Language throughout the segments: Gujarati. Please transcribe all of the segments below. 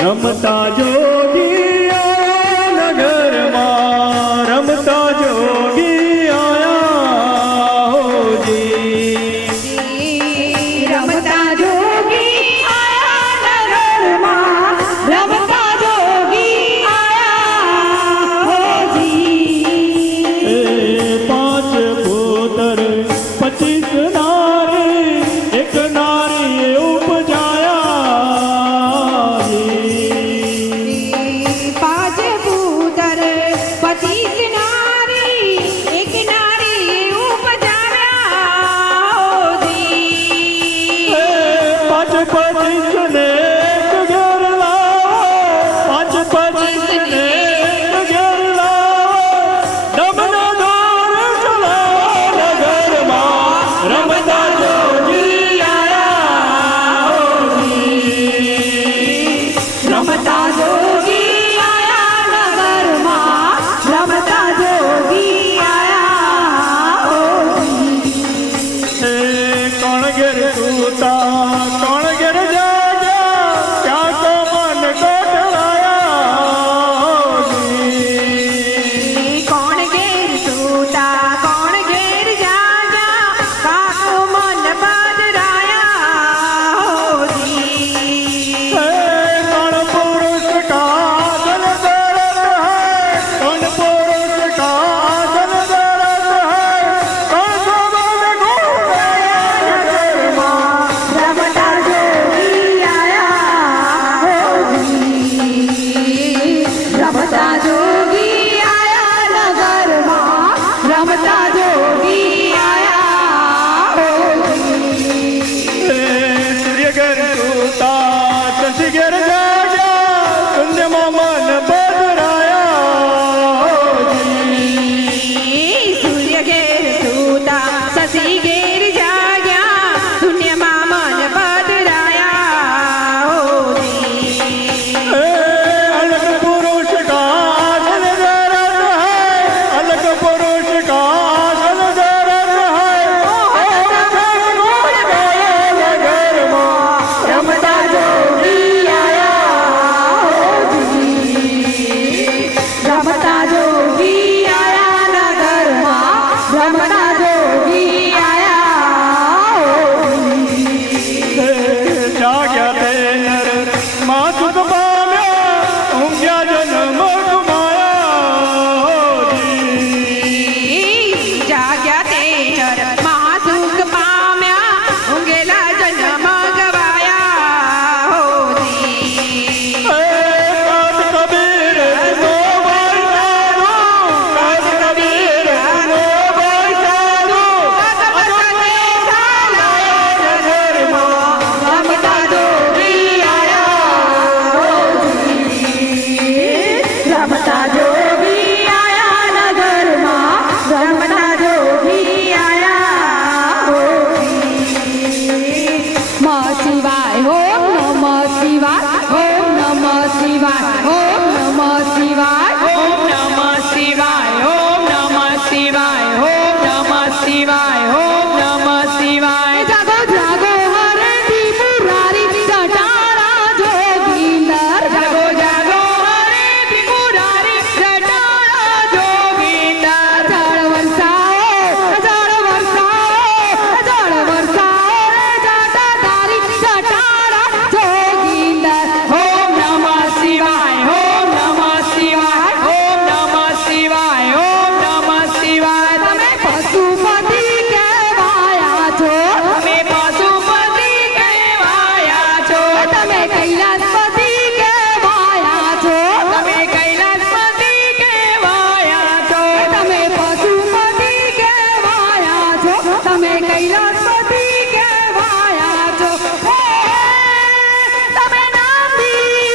રમતા જોગી આયા નગરમાં, રમતા જોગી આયા હોજી. રમતા જોગી આયા નગરમાં, રમતા જોગી આયા હોજી. એ 5 પુત્ર 25 નારી, એક નારી ઉપજાયા. 5 પુત્ર 25 નારી, એક નારી ઉપજાવ્યા હોજી. 5 25 ને એક ઘેર લાવો, 5 25 ને એક ઘેર લાવો, ડમના દોર ચલાવો નગરમાં, રમતા જોગી આયા હોજી. રમતા જોગી આયા નગરમાં, રમતા જોગી આયા હોજી. એ કોણ ઘેર સૂતા, કોણ ઘેર જાગ્યા, ક્યાં તો મન ગોઠવાયા હોજી. કોણ ઘેર સૂતા, કોણ ઘેર જાગ્યા, કાકો મન બદરાયા હોજી. कौन पुरुष का जल दरद है, कौन पुरुष का जल दरद है, कौन सबन घूमे नगरमा. રમતા જોગી આયા હોજી. રમતા જોગી આયા નગરમાં, રમતા જોગી આયા હોજી. सूर्य घर सूता शशि घर जाग्या, शून्यમાં મન બદરાયા હોજી. સૂર્ય ઘેર સૂતા, શશી ઘેર જાગ્યા, શૂન્યમાં મન બદરાયા હોજી. अलग पुरुष का जल दरद है, अलग पुरुष का जल दरद है, રમતા જોગી આયા હોજી. રમતા જોગી આયા નગરમાં, રમતા જોગી આયા હોજી. જાગ્યા તે નર માં સુખ પામ્યા, ઊંઘ્યા જન્મ ગુમાયા હોજી. જાગ્યા તે નર મહાસુખ પામ્યા, ઊંઘેલા જન્મ ગવાયા હોજી. કાદ કબીર નો વૈસારું, કાદ કબીર નો વૈસારું, રમતા જોગી આયા હોજી. રમતા જોગી આયા નગરમાં, રમતા જોગી આયા હોજી. નમઃ શિવાય, ઓમ નમઃ શિવાય, ઓમ નમઃ શિવાય, ઓમ નમઃ શિવાય, ઓમ નમઃ શિવાય, ઓમ નમઃ શિવાય, ઓમ નમઃ શિવાય, ઓમ નમઃ શિવાય. જાગો જાગો હરે ત્રિપુરારી જટાળા જોગીંદર, જાગો જાગો હરે ત્રિપુરારી જટાળા જોગીંદર. જળ વરસાવો, જળ વરસાવો, જળ વરસાવો રે જાતા તારી જટાળા જોગીંદર. ઓમ નમઃ શિવાય, ઓમ નમઃ શિવાય, ઓમ નમઃ શિવાય, ઓમ નમઃ શિવાય. તમે પશુપતિ કહેવાયા છો, તમે પશુપતિ કહેવાયા છો, તમે કૈલાસપતિ કહેવાયા છો, તમે કૈલાસપતિ કહેવાયા છો, તમે પશુપતિ કહેવાયા છો, તમે કૈલાસપતિ કહેવાયા છો. તમે નામથી,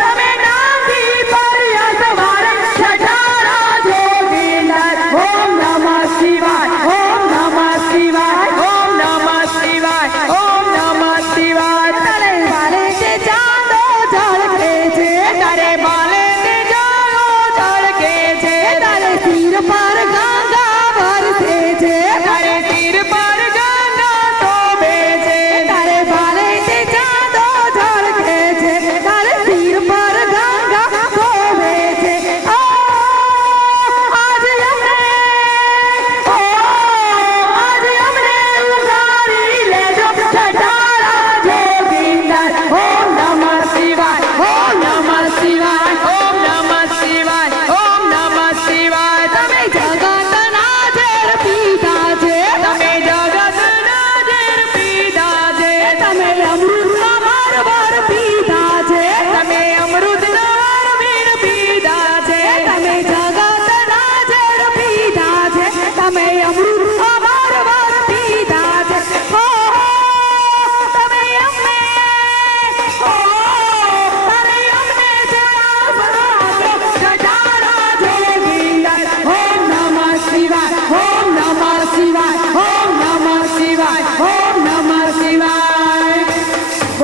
તમે નામથી પર્યા સવારે છટારા જોગીંદર. ઓમ નમઃ શિવાય, ઓમ નમઃ શિવાય, ઓમ નમઃ શિવાય, ઓમ નમઃ શિવાય. તારે બાલે તે ચાંદો ઝળકે છે, તારે બાલે તે ચાંદો ઝળકે છે, તારે સિર પર ગંગા વરસે છે, તારે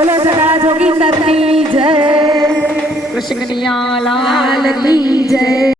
બોલો સગા જોગીંદર કી જય, કૃષ્ણ કનૈયા લાલ કી જય.